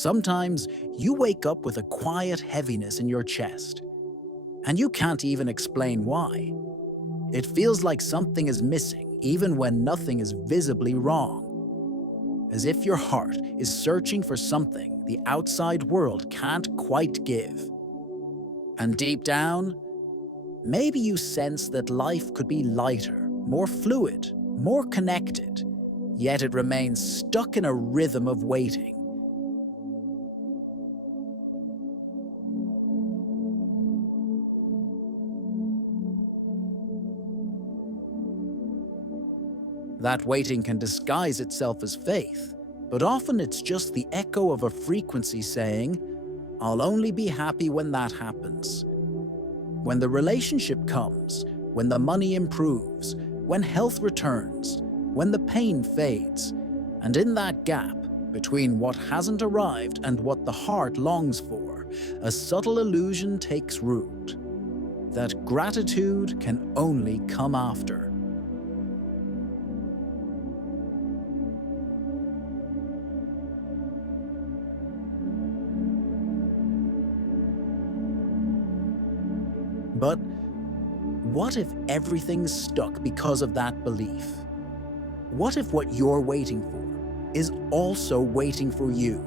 Sometimes you wake up with a quiet heaviness in your chest, and you can't even explain why. It feels like something is missing even when nothing is visibly wrong, as if your heart is searching for something the outside world can't quite give. And deep down, maybe you sense that life could be lighter, more fluid, more connected, yet it remains stuck in a rhythm of waiting. That waiting can disguise itself as faith, but often it's just the echo of a frequency saying, "I'll only be happy when that happens." When the relationship comes, when the money improves, when health returns, when the pain fades, and in that gap between what hasn't arrived and what the heart longs for, a subtle illusion takes root, that gratitude can only come after. But what if everything's stuck because of that belief? What if what you're waiting for is also waiting for you?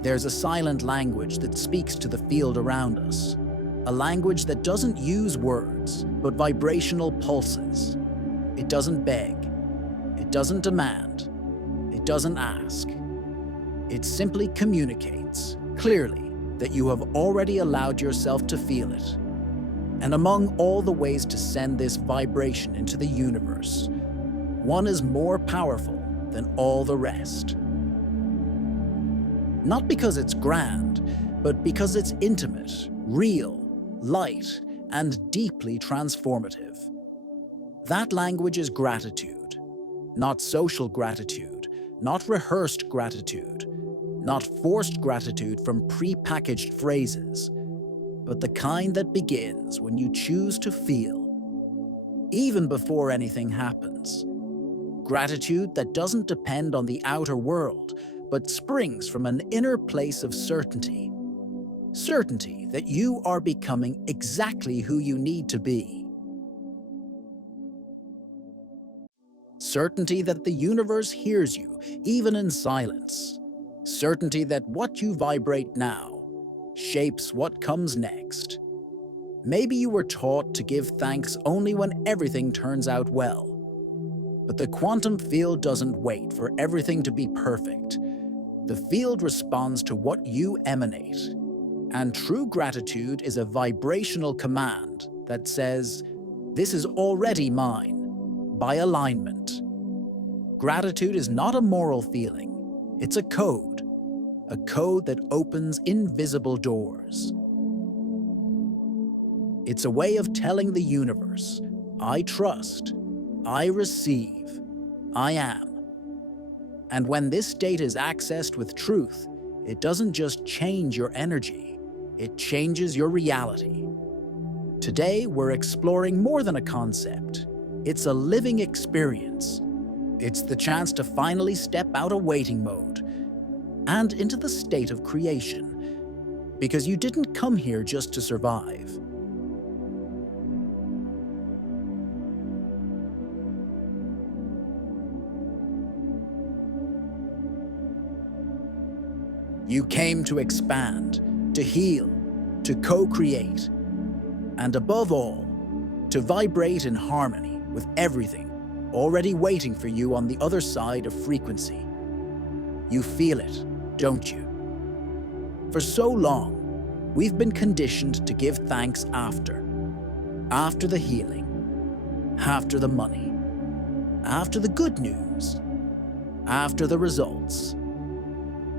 There's a silent language that speaks to the field around us, a language that doesn't use words, but vibrational pulses. It doesn't beg, it doesn't demand, it doesn't ask. It simply communicates clearly that you have already allowed yourself to feel it. And among all the ways to send this vibration into the universe, one is more powerful than all the rest. Not because it's grand, but because it's intimate, real, light, and deeply transformative. That language is gratitude, not social gratitude, not rehearsed gratitude, not forced gratitude from pre-packaged phrases, but the kind that begins when you choose to feel, even before anything happens. Gratitude that doesn't depend on the outer world, but springs from an inner place of certainty. Certainty that you are becoming exactly who you need to be. Certainty that the universe hears you, even in silence. Certainty that what you vibrate now shapes what comes next. Maybe you were taught to give thanks only when everything turns out well. But the quantum field doesn't wait for everything to be perfect. The field responds to what you emanate. And true gratitude is a vibrational command that says, "This is already mine," by alignment. Gratitude is not a moral feeling, it's a code that opens invisible doors. It's a way of telling the universe, "I trust, I receive, I am." And when this state is accessed with truth, it doesn't just change your energy, it changes your reality. Today, we're exploring more than a concept. It's a living experience. It's the chance to finally step out of waiting mode and into the state of creation, because you didn't come here just to survive. You came to expand, to heal, to co-create, and above all, to vibrate in harmony with everything already waiting for you on the other side of frequency. You feel it, don't you? For so long, we've been conditioned to give thanks after the healing, after the money, after the good news, after the results.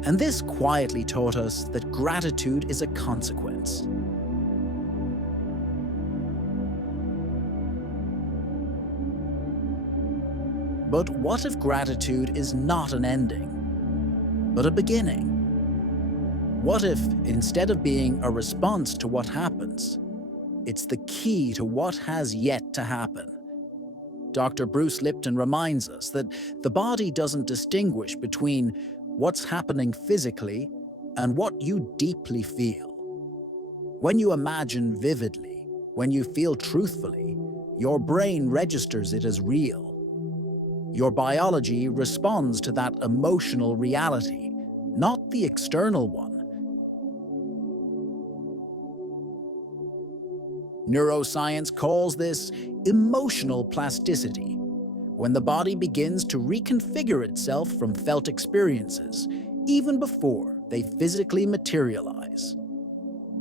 And this quietly taught us that gratitude is a consequence. But what if gratitude is not an ending, but a beginning? What if, instead of being a response to what happens, it's the key to what has yet to happen? Dr. Bruce Lipton reminds us that the body doesn't distinguish between what's happening physically and what you deeply feel. When you imagine vividly, when you feel truthfully, your brain registers it as real. Your biology responds to that emotional reality, not the external one. Neuroscience calls this emotional plasticity, when the body begins to reconfigure itself from felt experiences, even before they physically materialize.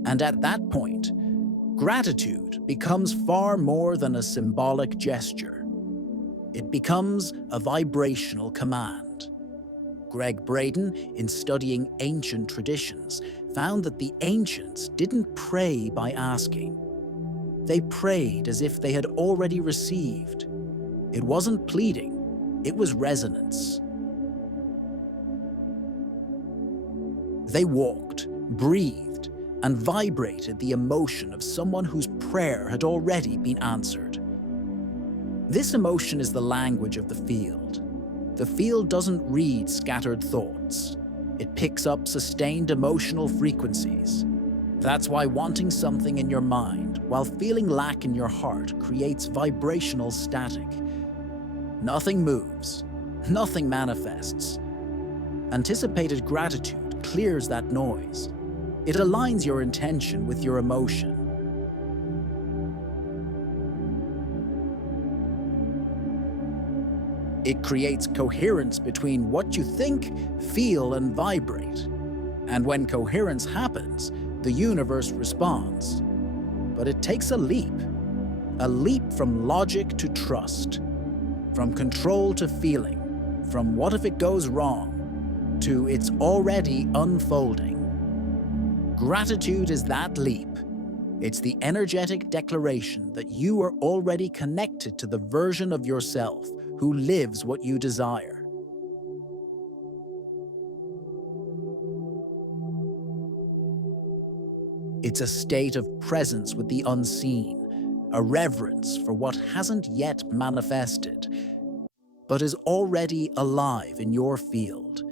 And at that point, gratitude becomes far more than a symbolic gesture. It becomes a vibrational command. Gregg Braden, in studying ancient traditions, found that the ancients didn't pray by asking. They prayed as if they had already received. It wasn't pleading, it was resonance. They walked, breathed, and vibrated the emotion of someone whose prayer had already been answered. This emotion is the language of the field. The field doesn't read scattered thoughts. It picks up sustained emotional frequencies. That's why wanting something in your mind while feeling lack in your heart creates vibrational static. Nothing moves, nothing manifests. Anticipated gratitude clears that noise. It aligns your intention with your emotion. It creates coherence between what you think, feel, and vibrate. And when coherence happens, the universe responds. But it takes a leap from logic to trust, from control to feeling, from what if it goes wrong, to it's already unfolding. Gratitude is that leap. It's the energetic declaration that you are already connected to the version of yourself who lives what you desire. It's a state of presence with the unseen, a reverence for what hasn't yet manifested, but is already alive in your field.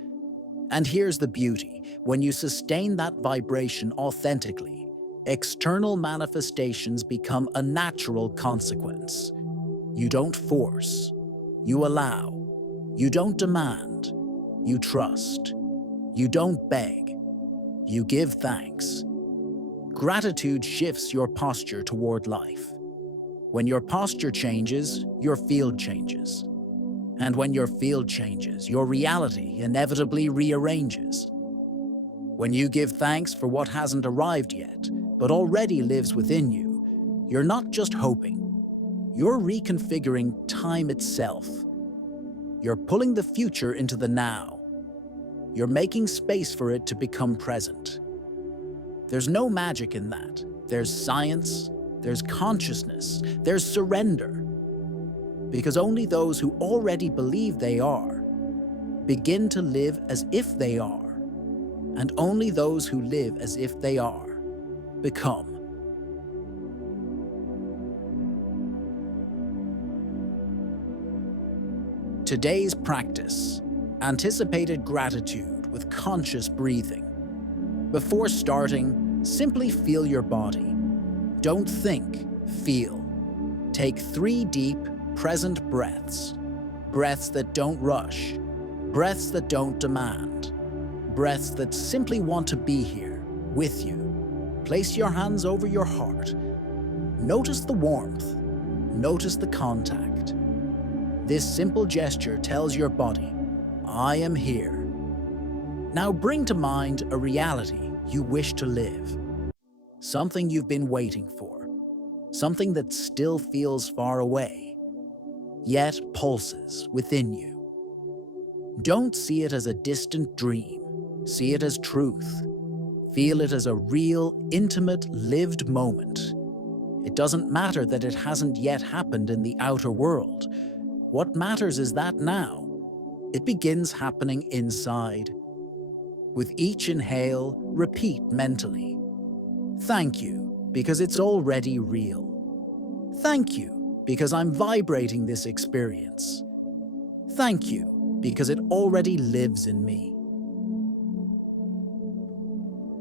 And here's the beauty: when you sustain that vibration authentically, external manifestations become a natural consequence. You don't force, you allow. You don't demand, you trust. You don't beg, you give thanks. Gratitude shifts your posture toward life. When your posture changes, your field changes. And when your field changes, your reality inevitably rearranges. When you give thanks for what hasn't arrived yet, but already lives within you, you're not just hoping. You're reconfiguring time itself. You're pulling the future into the now. You're making space for it to become present. There's no magic in that. There's science, there's consciousness, there's surrender. Because only those who already believe they are begin to live as if they are. And only those who live as if they are become. Today's practice: anticipated gratitude with conscious breathing. Before starting, simply feel your body. Don't think, feel. Take 3 deep, present breaths. Breaths that don't rush. Breaths that don't demand. Breaths that simply want to be here, with you. Place your hands over your heart. Notice the warmth. Notice the contact. This simple gesture tells your body, I am here. Now bring to mind a reality you wish to live. Something you've been waiting for. Something that still feels far away, yet pulses within you. Don't see it as a distant dream. See it as truth. Feel it as a real, intimate, lived moment. It doesn't matter that it hasn't yet happened in the outer world. What matters is that now, it begins happening inside. With each inhale, repeat mentally, thank you, because it's already real. Thank you, because I'm vibrating this experience. Thank you, because it already lives in me.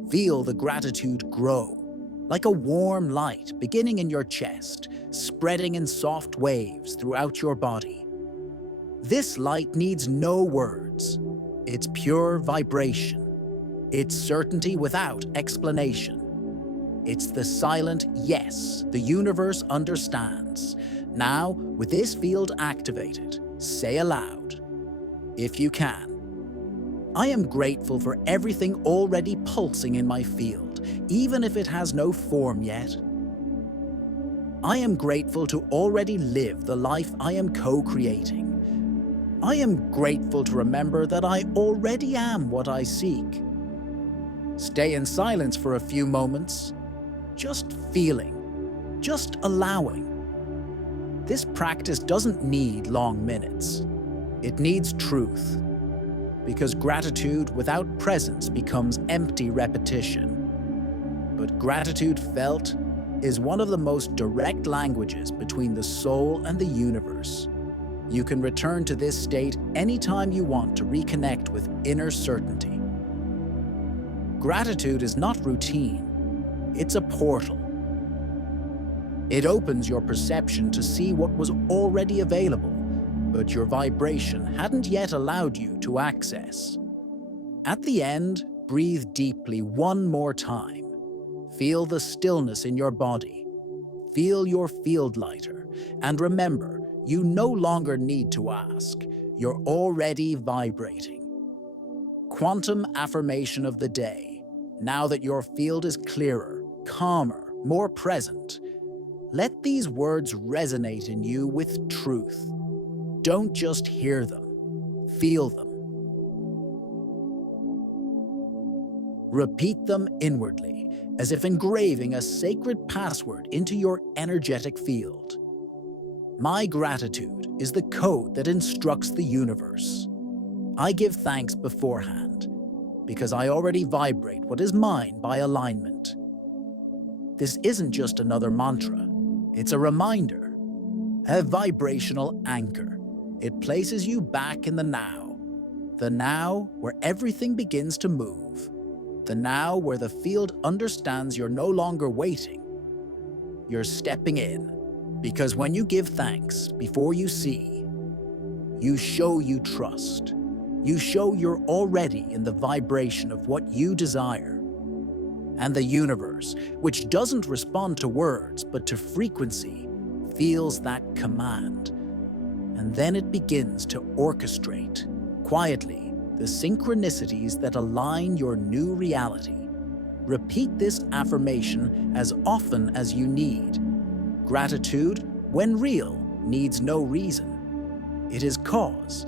Feel the gratitude grow, like a warm light beginning in your chest, spreading in soft waves throughout your body. This light needs no words. It's pure vibration. It's certainty without explanation. It's the silent yes the universe understands. Now, with this field activated, say aloud, if you can, I am grateful for everything already pulsing in my field, even if it has no form yet. I am grateful to already live the life I am co-creating. I am grateful to remember that I already am what I seek. Stay in silence for a few moments, just feeling, just allowing. This practice doesn't need long minutes. It needs truth. Because gratitude without presence becomes empty repetition. But gratitude felt is one of the most direct languages between the soul and the universe. You can return to this state anytime you want to reconnect with inner certainty. Gratitude is not routine, it's a portal. It opens your perception to see what was already available, but your vibration hadn't yet allowed you to access. At the end, breathe deeply one more time. Feel the stillness in your body. Feel your field lighter. And remember, you no longer need to ask. You're already vibrating. Quantum affirmation of the day. Now that your field is clearer, calmer, more present, let these words resonate in you with truth. Don't just hear them, feel them. Repeat them inwardly, as if engraving a sacred password into your energetic field. My gratitude is the code that instructs the universe. I give thanks beforehand, because I already vibrate what is mine by alignment. This isn't just another mantra, it's a reminder, a vibrational anchor. It places you back in the now where everything begins to move, the now where the field understands you're no longer waiting. You're stepping in, because when you give thanks before you see, you show you trust. You show you're already in the vibration of what you desire. And the universe, which doesn't respond to words but to frequency, feels that command. And then it begins to orchestrate, quietly, the synchronicities that align your new reality. Repeat this affirmation as often as you need. Gratitude, when real, needs no reason. It is cause,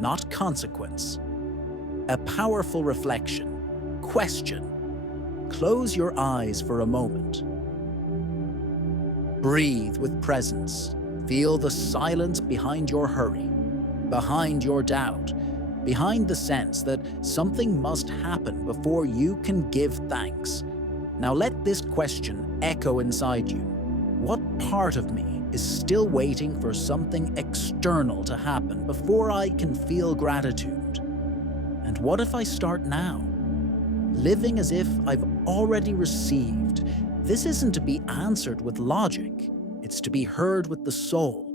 not consequence. A powerful reflection. Question. Close your eyes for a moment. Breathe with presence. Feel the silence behind your hurry, behind your doubt, behind the sense that something must happen before you can give thanks. Now let this question echo inside you. What part of me is still waiting for something external to happen before I can feel gratitude? And what if I start now? Living as if I've already received. This isn't to be answered with logic. It's to be heard with the soul.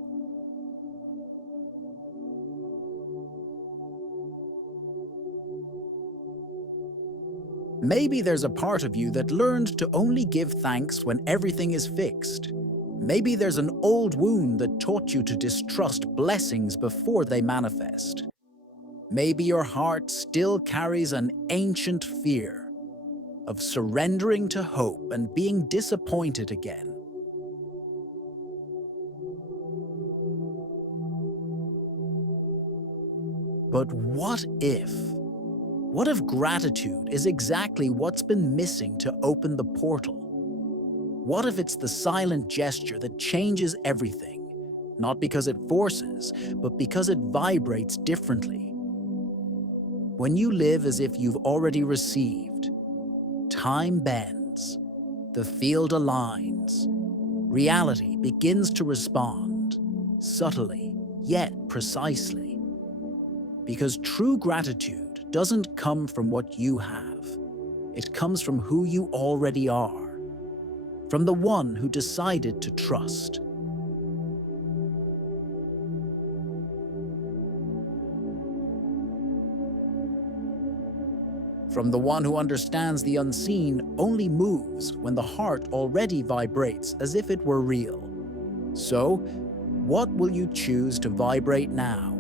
Maybe there's a part of you that learned to only give thanks when everything is fixed. Maybe there's an old wound that taught you to distrust blessings before they manifest. Maybe your heart still carries an ancient fear of surrendering to hope and being disappointed again. But what if? What if gratitude is exactly what's been missing to open the portal? What if it's the silent gesture that changes everything, not because it forces, but because it vibrates differently? When you live as if you've already received, time bends, the field aligns, reality begins to respond, subtly, yet precisely. Because true gratitude doesn't come from what you have. It comes from who you already are, from the one who decided to trust. From the one who understands the unseen only moves when the heart already vibrates as if it were real. So, what will you choose to vibrate now?